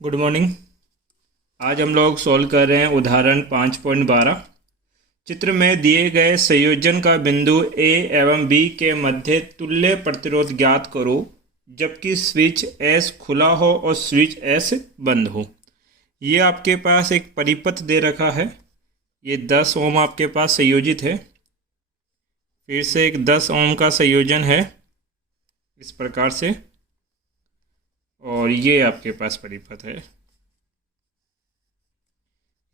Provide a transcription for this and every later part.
Good morning. आज हम लोग सॉल्व कर रहे हैं उदाहरण 5.12। चित्र में दिए गए संयोजन का बिंदु ए एवं बी के मध्य तुल्य प्रतिरोध ज्ञात करो जबकि स्विच एस खुला हो और स्विच एस बंद हो। ये आपके पास एक परिपथ दे रखा है। ये 10 ओम आपके पास संयोजित है। फिर से एक 10 ओम का संयोजन है इस प्रकार से, और ये आपके पास परिपथ है।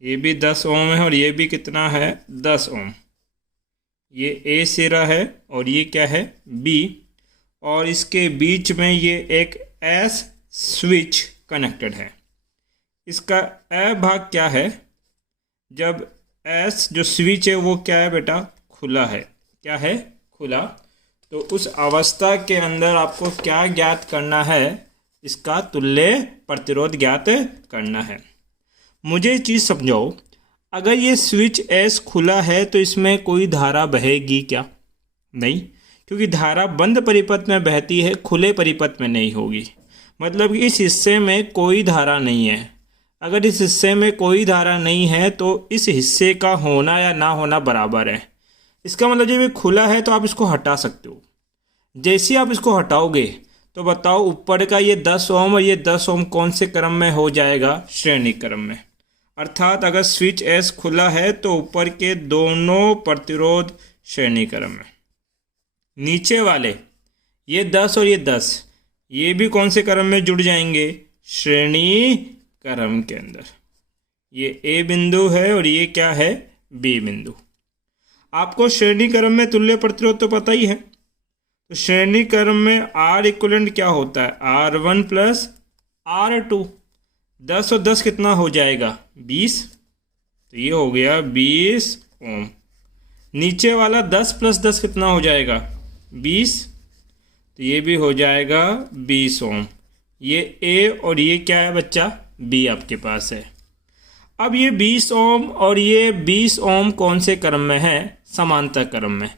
ये भी 10 ओम है और ये भी कितना है 10 ओम। ये ए सिरा है और ये क्या है बी, और इसके बीच में ये एक एस स्विच कनेक्टेड है। इसका ए भाग क्या है, जब एस जो स्विच है वो क्या है बेटा खुला है। क्या है खुला। तो उस अवस्था के अंदर आपको क्या ज्ञात करना है, इसका तुल्य प्रतिरोध ज्ञात करना है। मुझे चीज़ समझाओ, अगर ये स्विच एस खुला है तो इसमें कोई धारा बहेगी क्या? नहीं, क्योंकि धारा बंद परिपथ में बहती है, खुले परिपथ में नहीं होगी। मतलब इस हिस्से में कोई धारा नहीं है। अगर इस हिस्से में कोई धारा नहीं है तो इस हिस्से का होना या ना होना बराबर है। इसका मतलब जब ये खुला है तो आप इसको हटा सकते हो। जैसे आप इसको हटाओगे तो बताओ ऊपर का ये 10 ओम और ये 10 ओम कौन से क्रम में हो जाएगा? श्रेणी क्रम में। अर्थात अगर स्विच एस खुला है तो ऊपर के दोनों प्रतिरोध श्रेणी क्रम में। नीचे वाले ये 10 और ये 10 ये भी कौन से क्रम में जुड़ जाएंगे? श्रेणी क्रम के अंदर। ये ए बिंदु है और ये क्या है बी बिंदु। आपको श्रेणी क्रम में तुल्य प्रतिरोध तो पता ही है। तो श्रेणी क्रम में आर इक्वलेंट क्या होता है? R1 plus R2। 10 और 10 कितना हो जाएगा? 20। तो ये हो गया 20 ओम। नीचे वाला 10 प्लस 10 कितना हो जाएगा? 20। तो ये भी हो जाएगा 20 ओम। ये ए और ये क्या है बच्चा? बी आपके पास है। अब ये 20 ओम और ये 20 ओम कौन से क्रम में है? समांतर क्रम में।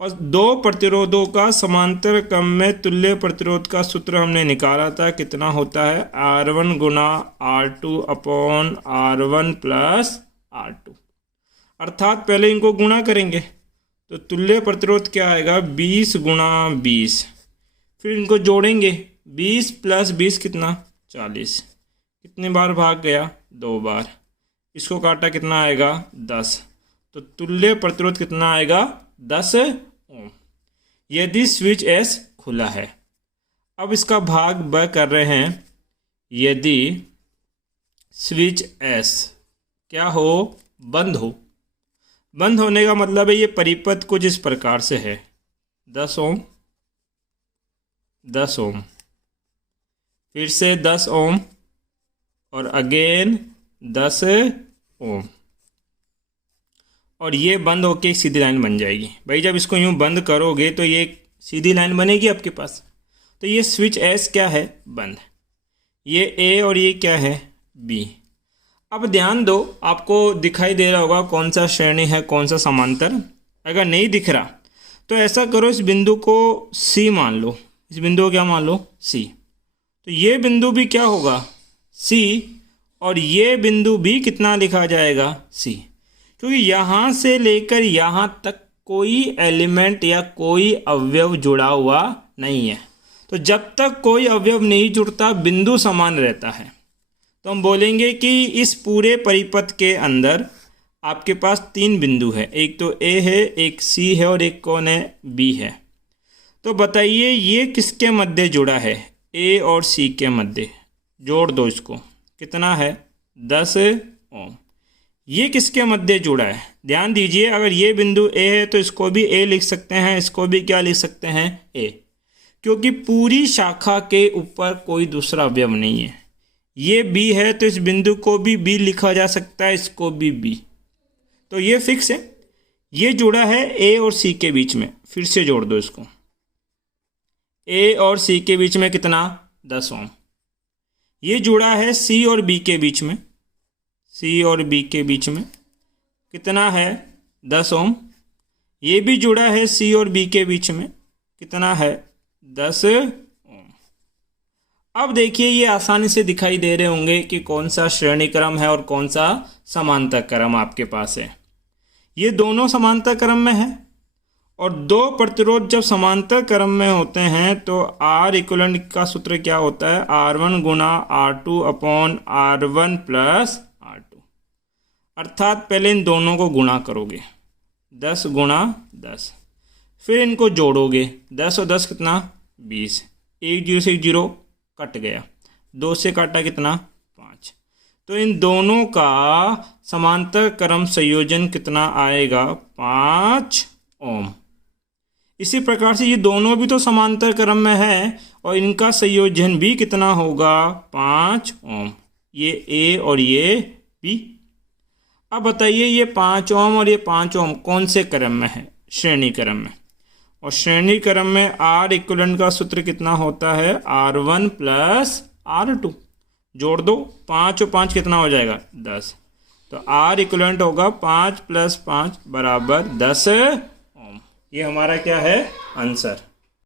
और दो प्रतिरोधों का समांतर क्रम में तुल्य प्रतिरोध का सूत्र हमने निकाला था। कितना होता है? R1 गुना R2 upon R1 plus R2। अर्थात पहले इनको गुणा करेंगे तो तुल्य प्रतिरोध क्या आएगा? 20 गुना 20। फिर इनको जोड़ेंगे 20 प्लस 20 कितना? 40। कितने बार भाग गया? 2 बार। इसको काटा कितना आएगा? 10। तो तुल्य प्रतिरोध कितना आएगा? 10 ओम। यदि स्विच एस खुला है। अब इसका भाग ब कर रहे हैं। यदि स्विच एस क्या हो? बंद हो। बंद होने का मतलब है ये परिपथ कुछ इस प्रकार से है। 10 ओम 10 ओम, फिर से 10 ओम और अगेन 10 ओम, और ये बंद होके एक सीधी लाइन बन जाएगी। भाई जब इसको यूँ बंद करोगे तो ये एक सीधी लाइन बनेगी आपके पास। तो ये स्विच एस क्या है? बंद। ये ए और ये क्या है? बी। अब ध्यान दो, आपको दिखाई दे रहा होगा कौन सा श्रेणी है कौन सा समांतर। अगर नहीं दिख रहा तो ऐसा करो, इस बिंदु को सी मान लो। इस बिंदु को क्या मान लो? सी। तो ये बिंदु भी क्या होगा? सी। और ये बिंदु भी कितना लिखा जाएगा? सी। क्योंकि यहाँ से लेकर यहाँ तक कोई एलिमेंट या कोई अवयव जुड़ा हुआ नहीं है। तो जब तक कोई अवयव नहीं जुड़ता बिंदु समान रहता है। तो हम बोलेंगे कि इस पूरे परिपथ के अंदर आपके पास 3 बिंदु है। एक तो ए है, एक सी है और एक कौन है? बी है। तो बताइए ये किसके मध्य जुड़ा है? ए और सी के मध्य। जोड़ दो इसको। कितना है? 10 ओम। ये किसके मध्य जुड़ा है? ध्यान दीजिए, अगर ये बिंदु ए है तो इसको भी ए लिख सकते हैं, इसको भी क्या लिख सकते हैं? ए। क्योंकि पूरी शाखा के ऊपर कोई दूसरा अवयव नहीं है। ये बी है तो इस बिंदु को भी बी लिखा जा सकता है, इसको भी बी। तो ये फिक्स है। ये जुड़ा है ए और सी के बीच में। फिर से जोड़ दो इसको। ए और सी के बीच में कितना? 10 ओम। ये जुड़ा है सी और बी के बीच में। सी और बी के बीच में कितना है? 10 ओम। ये भी जुड़ा है सी और बी के बीच में। कितना है? 10 ओम। अब देखिए ये आसानी से दिखाई दे रहे होंगे कि कौन सा श्रेणी क्रम है और कौन सा समांतर क्रम आपके पास है। ये दोनों समांतर क्रम में है और दो प्रतिरोध जब समांतर क्रम में होते हैं तो आर इक्विवेलेंट का सूत्र क्या होता है, R1 गुना R2 upon R1 plus R2। अर्थात पहले इन दोनों को गुणा करोगे 10 गुणा 10, फिर इनको जोड़ोगे 10 और 10 कितना 20, एक जीरो से एक जीरो कट गया, 2 से काटा कितना 5। तो इन दोनों का समांतर क्रम संयोजन कितना आएगा 5 ओम। इसी प्रकार से ये दोनों भी तो समांतर क्रम में है और इनका संयोजन भी कितना होगा 5 ओम। ये ए और ये बी। अब बताइए ये 5 ओम और ये 5 ओम कौन से क्रम में है, श्रेणी क्रम में। और श्रेणी क्रम में आर इक्विवेलेंट का सूत्र कितना होता है R1 प्लस R2। जोड़ दो 5 और 5 कितना हो जाएगा 10। तो आर इक्विवेलेंट होगा 5 + 5 = 10 ओम। ये हमारा क्या है आंसर।